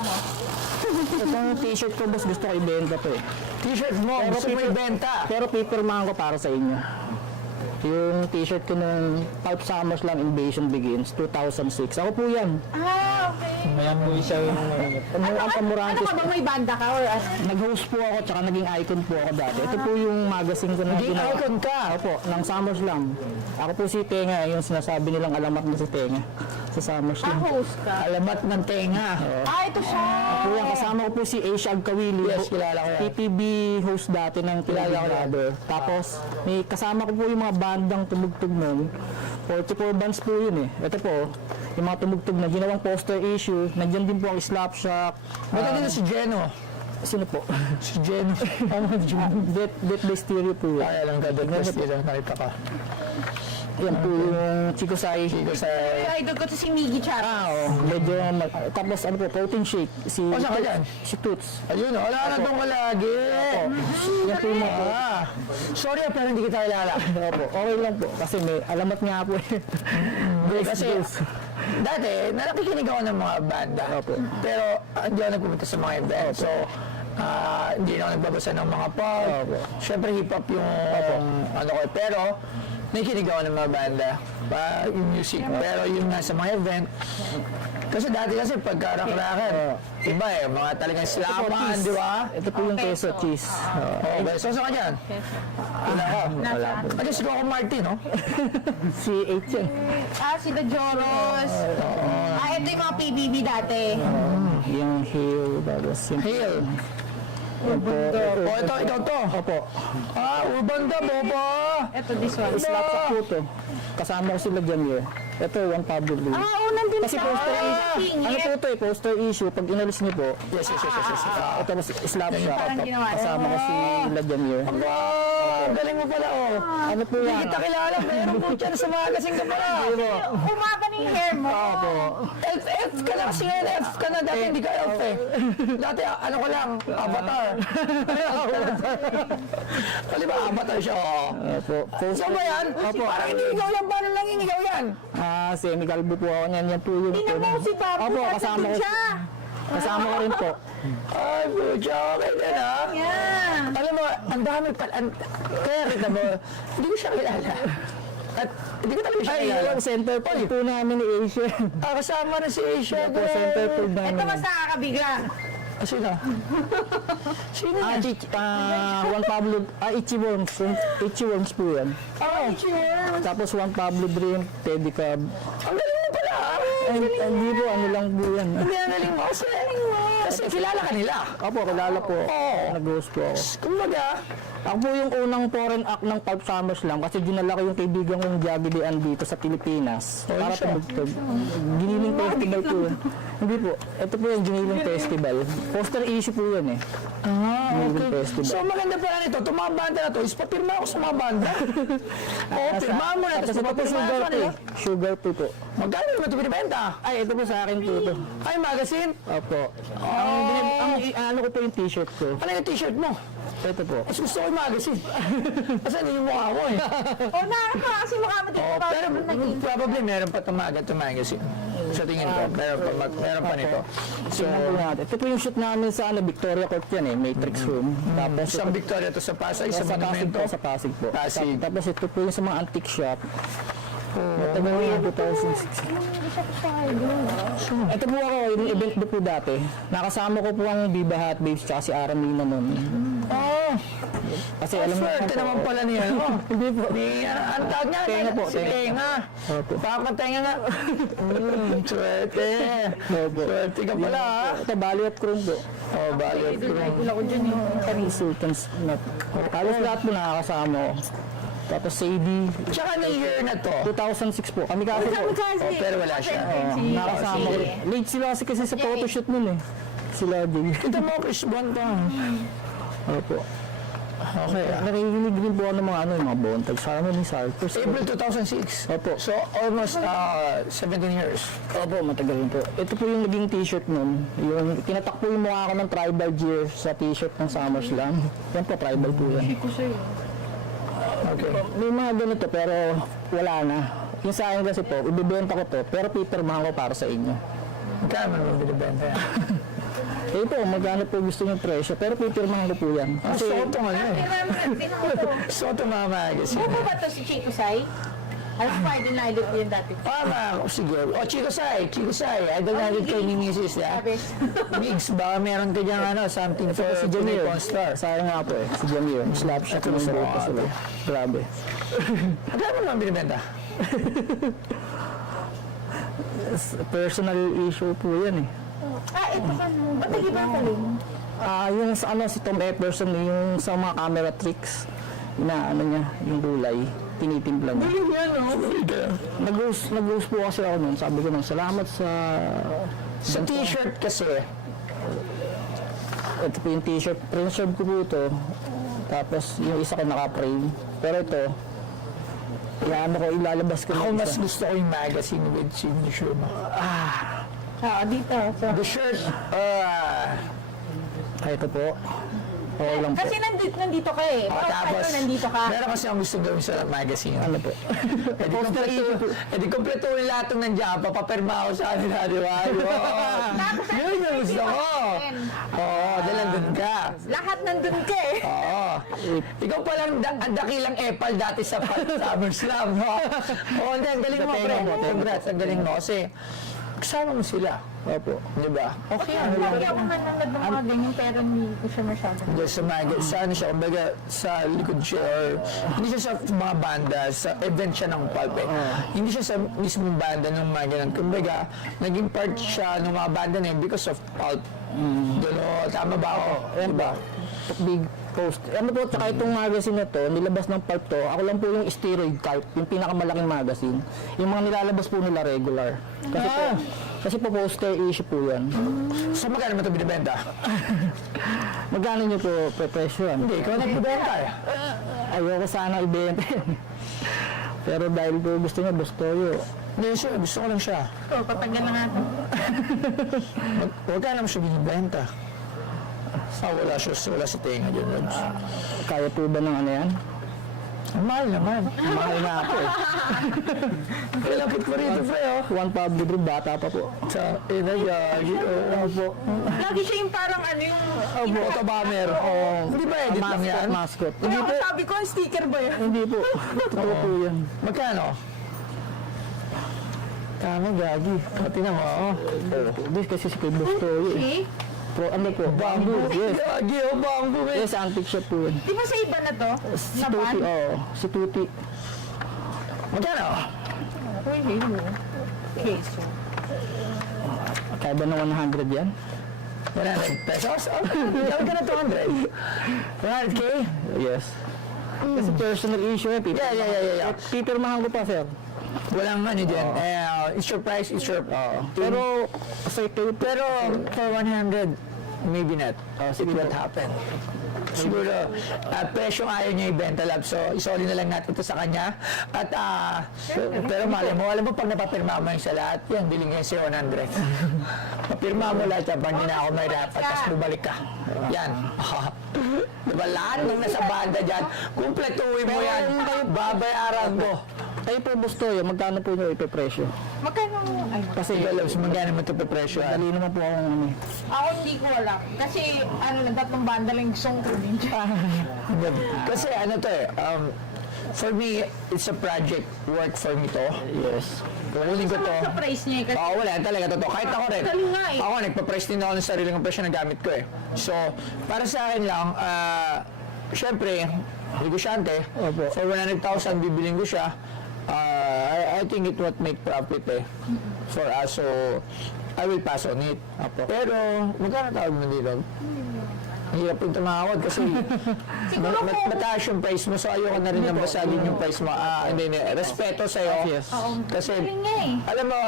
mo? Itong t-shirt ko, boss, gusto ko ibenta to eh. T-shirt mo, gusto mo ibenta. Pero pipirmahan ko para sa inyo. Yung t-shirt ko ng 5 Summers Lang Invasion Begins, 2006. Ako po yan. Ah, okay. Mayan po isa yung Ang pamurantes Ano ka ba, may banda ka or ano? Nag-host po ako, tsaka naging icon po ako dati. Ito po yung magazine ko na Naging ginawa. icon ka? Opo, ng Summers Lang. Ako po si Tenga, yung sinasabi nilang alamat na si Tenga sa Summers Lang. host ka? alamat ng tenga. Ah, ito siya. Po yan, kasama ko po si Asia Agkawili. Yes, kilala ko yan. PPB host dati ng Kilala ko yan. Brother. Tapos, may kasama ko po yung mga bandang tumugtog nun. 44 bands po yun eh. Ito po, yung mga tumugtog na ginawang poster issue. Nandiyan din po ang Slapshot. Ba't nandito si Geno? Sino po? Si Geno. Death by Stereo po yan. Ay, alam ka doon. Nakita ka. Yan po yung Chico Sai. Chico sa... Ay, idol ko to si Miggy Chat. Medyo tapos ano po, protein shake. Si O, saan ka dyan? Si Toots. Ayun, wala na doon ka lagi. Yan po yung mga Sorry, pero hindi kita kilala. Opo, okay lang po. Kasi may alamat nga po eh. Kasi, dati, nakikinig ako ng mga banda. Opo. Pero, hindi ako nagpupunta sa mga event. So, hindi na ako nagbabasa ng mga pop. Opo. Siyempre, hip-hop yung ano ko. Pero, nakikinig ako ng mga banda. Yung music. Pero yung nasa mga event, kasi dati kasi pagkarakrakan, iba eh, mga talagang slaman, di ba? Ito po yung queso cheese. Okay, so saan ka dyan? Wala ka. Wala po. Kasi si Coco Martin, no? Si H yan. Ah, si The Joros. Ah, ito yung mga PBB dati. Yung Hill, tapos yung Hill. Opo. O, ito, ikaw to. Opo. Urban da, boba. Ito, this one. Slapshot po to. Kasama ko sila dyan eh. Ito, one public release. Ah, unan din Kasi poster issue. Ano po ito eh, poster issue. Pag inalis niyo po, Yes. ito po Slapshot. Parang ginawa. Kasama ko si Lajanier. Wow, galing mo pala, oh. Ano po Hindi yan? kita kilala, meron po dyan sa magazine ka pala. Umaba na yung hair mo. Opo. F ka na kasi ngayon, F ka na. Dati hindi ka F eh. Dati, ano ko lang, Avatar. Di ba, Avatar siya, oh. Opo. So ba yan? Opo. Parang hindi ikaw yan, paano lang inigaw yan? Semi-galbo po ako niyan. Yan po yung... Tingnan mo si Papu. Opo, kasama ko. siya. Kasama ko rin po. Ay, pucha, okay yan, ha? Yan. Alam mo, ang dami pala. Kaya kita mo, hindi ko siya kilala. At hindi ko talaga siya Ay, kilala. yung center po namin ni Asia. Kasama na si Asia. Opo, center po Ito namin. mas nakakabigla. Sino? Sino na? Juan Pablo, Itchy Worms. Itchy Worms po yan. Oh, Tapos Juan Pablo Dream, Teddy Cab. ang galing mo pala. Hindi po, ano lang po yan. Hindi ang galing mo kasi kilala ka nila. Opo, kilala po. Oo. Nag-host po ako. Kumbaga, Ako po yung unang foreign act ng 5 Summers Lang kasi dinala ko yung kaibigan kong Jaggy Dean dito sa Pilipinas Oh, para siya. tumugtog. Giniling Festival po yun. Hindi po, ito po yung Giniling Festival. Poster issue po yun eh. Giniling Festival. so maganda pala nito. Itong mga banda na to, is papirma ako sa mga banda. Oo, pirmahan mo na. Tapos Ito po papirmahan sugar pa po. nila. Sugar po po. Magkano naman ito binibenta? Ay, ito po sa akin po ito. Ay, magazine? Opo. Ano ko po yung t-shirt ko. Ano yung t-shirt mo? Ito po. Mas gusto ko yung magazine. Kasi hindi yung mukha mo eh. O, nakaka kasi mukha mo dito. Pero probably meron pa itong magazine. Sa tingin ko, meron pa nito. So, Tingnan po natin. Ito po yung shoot namin sa Victoria Court yan eh, Matrix Room. Tapos isang Victoria to sa Pasay, sa sa Pasig Monumento. po, sa Pasig po. Pasig. Tapos ito po yung sa mga antique shop. Ito po yung 2006. Ito po ako, yung event po dati. Nakasama ko po ang Viva Hot Babes tsaka si Aramina nun. Oh, Kasi alam mo swerte naman pala niya. Oh. Hindi po. Ang tawag niya, Tenga po, si Tenga. Opo. Papatenga nga. Swerte. Opo. Swerte ka pala, ha? Ito, Valley of Chrome po. Oh, bakit? Idol ko dyan yung Sultan's Nut. Halos lahat po nakakasama ko. Tapos Sadie, Tsaka na year na to. 2006 po. Kami kasi po. Oh, pero wala siya. Nakasama ko. Late sila kasi sa photoshoot nun eh. Sila din. Kita mo, Chris Bonta. Opo. Okay. Nakikinig din po ako ng mga yung mga Bontag. Ceremony, Sarkers. April 2006. Opo. So, almost 17 years. Opo, matagal rin po. Ito po yung naging t-shirt nun. Yung, tinatak po yung mukha ko ng tribal gear sa t-shirt ng SummerSlam. Yan po, tribal po yan. Okay. May mga ganito pero wala na. Yung sa akin kasi po, ibibenta ko to pero pipirmahan ko para sa inyo. Magkano naman binibenta yan? Eh po, magkano po gusto niyo presyo? Pero pipirmahan ko po yan. Kasi, gusto ko itong ano eh. Tingnan mo to. Gusto ko itong mga magazine. Bubo ba to si Chico Sai? Alas Friday night ko yun dati. Sige. O, Chico Sai. Idol natin kay ni Mrs. Sabi. Migs, baka meron ka dyan something for Si Jamil. Star. Sayang nga po eh. Si Jamil. Slap shot ng buto sila. Grabe. Ano mo naman binibenta? Personal issue po yan eh. Ito ka no. Ba't nag-iba ka rin? Yung sa si Tom Epperson, yung sa mga camera tricks, niya, yung gulay, tinitimpla niya. Nag-host po kasi ako nun. Sabi ko nun, salamat sa... Sa t-shirt kasi, Ito po yung t-shirt. Preserve ko po ito. Tapos yung isa ko naka-frame. Pero ito, ilalabas ko ako yung mas isa. gusto ko yung magazine with signature mo. Dito. The shirt, Ito po. Okay lang po. Kasi nandito ka eh. tapos, nandito ka. meron kasi ang gusto gawin sa magazine. Ano po? Edi kompletuhin lahat ng nandiyan, papapirma ako sa kanila, di ba? Yun yung gusto ko. Oo, dahil nandun ka. Lahat nandun ka eh. Oo. Ikaw palang ang dakilang epal dati sa SummerSlam, no? Oo, hindi, ang galing mo, pre. Congrats, ang galing mo. Kasi, kasama mo sila. Opo. Di ba? Okay, Lagi ako nanonood ng mga ganyan pero hindi ko siya masyado. Hindi sa ano siya, kumbaga sa likod siya or hindi siya sa mga banda, sa event siya ng pulp eh. Hindi siya sa mismong banda ng mga ganun. Kumbaga, naging part siya ng mga banda na yun because of pulp. Doon, tama ba ako? Diba? Big post. Ano po, tsaka itong magazine na to, nilabas ng pulp to, ako lang po yung steroid type, yung pinakamalaking magazine. Yung mga nilalabas po nila regular. Kasi po poster issue po yan. Sa magkano mo ito binibenta? Magkano nyo po presyo yan? Hindi, ikaw nagbibenta eh. Ayoko sana ibenta yan. Pero dahil po gusto nyo, Bustoyo. Hindi, siya, gusto ko lang siya. Papagyan na natin. Huwag ka naman siya binibenta. Wala sa tenga dyan. Kaya po ba ng ano yan? Ang mahal naman. Mahal nga po eh. Lapit mo rito, pre, oh. One public group, bata pa po. Sa inayagi, po. Lagi siya yung parang ano yung... Photo bomber. Hindi ba edit lang yan? Mascot. Hindi po. Sabi ko, sticker ba yan? Hindi po. Totoo po yan. Magkano? Kano, gagi. Pati na mo, oh. Hindi kasi si Kuya Bustoyo eh. Eh? Pro, ano po? Bamboo. Yes. Gagi, oh, bangko, eh. Yes, antique shop po yun. Di ba sa iba na to? Si Na Tuti, band? oo. Si Tuti. Magkano? Uy, halo. Okay, so... Kaya ba ng 100 yan? 100 pesos? Oh, gawin ka na 200. 100K? Yes. Kasi personal issue eh. Yeah. Pipirmahan ko pa, sir. Walang ano dyan. It's your price, it's your... Pero, aside kayo, Pero for 100, maybe not. It won't happen. Siguro, presyong ayaw niya ibenta, lab. So, isoli na lang natin ito sa kanya. At, pero mali mo, alam mo, pag napapirma mo yung sa lahat, yan, biling yan siya 100. Papirma mo lahat yan, pag hindi na ako may dapat, tapos bumalik ka. Yan. Diba, lahat ng nasa banda dyan, kumpletuhin mo yan, babayaran mo. kayo po Bustoyo, magkano po nyo ipipresyo? Magkano? Ay, Kasi galabs, magkano mo ito papresyoan? Dali naman po akong ano. ako hindi ko alam. Kasi ano lang, tatlong banda lang yung gusto kong kunin dyan. Kasi ano to eh, for me, it's a project work for me to. Yes. Kukunin ko to. Sa price niya eh, kasi Oo, wala talaga totoo. Kahit ako rin. Galing nga eh. Ako, nagpa-price din ako ng sarili kong presyo na gamit ko eh. So, para sa akin lang, syempre, negosyante, Opo. for 100,000, bibiling ko siya. I think it would make profit eh, for us. So, I will pass on it. Pero, magkano tawag mo dito? Hirap yung tumawad kasi Siguro kung- mataas yung price mo, so ayoko na rin nang basagin yung price mo. Hindi, respeto sa'yo. Yes. Kasi, galing nga eh. alam mo,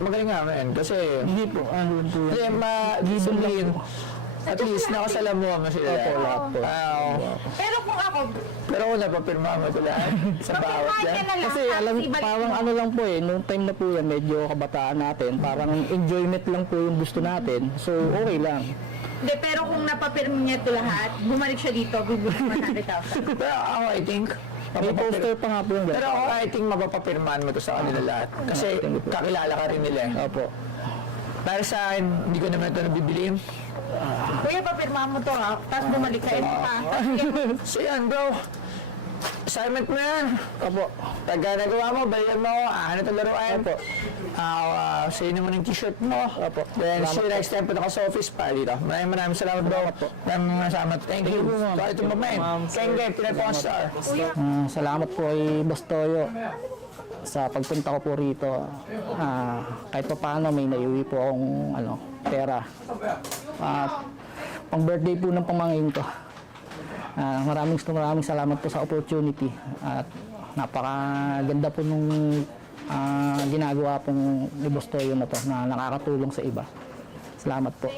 magaling nga man. Kasi, Hindi po, ano po hindi, yan. sabihin, at least nakasalamuha mo sila. Opo, lahat po. Pero kung ako, Pero kung napapirma mo sila sa bawat papirmahan yan. ka na lang. Kasi tapos alam, ibalik parang mo. ano lang po eh, nung time na po yan, medyo kabataan natin, parang enjoyment lang po yung gusto natin. So, okay lang. Hindi, pero kung napapirma niya ito lahat, bumalik siya dito, bibili 100,000. Pero ako, I think, May poster pa nga po yung pero ako, I think mapapapirmahan mo to sa kanila lahat. Kasi kakilala ka rin nila eh. Opo. Para sa akin, hindi ko naman ito nabibili. Kuya, papirma mo to ha. Tapos bumalik ka. Ito pa. So yan, bro. Assignment mo yan. Opo. Pagka nagawa mo, balikan mo ako. Ano ito laruan? Opo. Sa'yo naman yung t-shirt mo. Opo. Then, Salamat see you next time punta ka sa office pa dito. Maraming salamat, bro. Maraming salamat. Thank you. you, ma'am. So, ito mo, man. Ma'am. Kenge, Pinay Star. Salamat po kay Bastoyo sa pagpunta ko po rito. Kahit pa paano may naiuwi po akong pera. Pang birthday po ng pamangkin ko. Maraming salamat po sa opportunity at napakaganda po nung ginagawa pong ni Bastoyo na to na nakakatulong sa iba. Salamat po.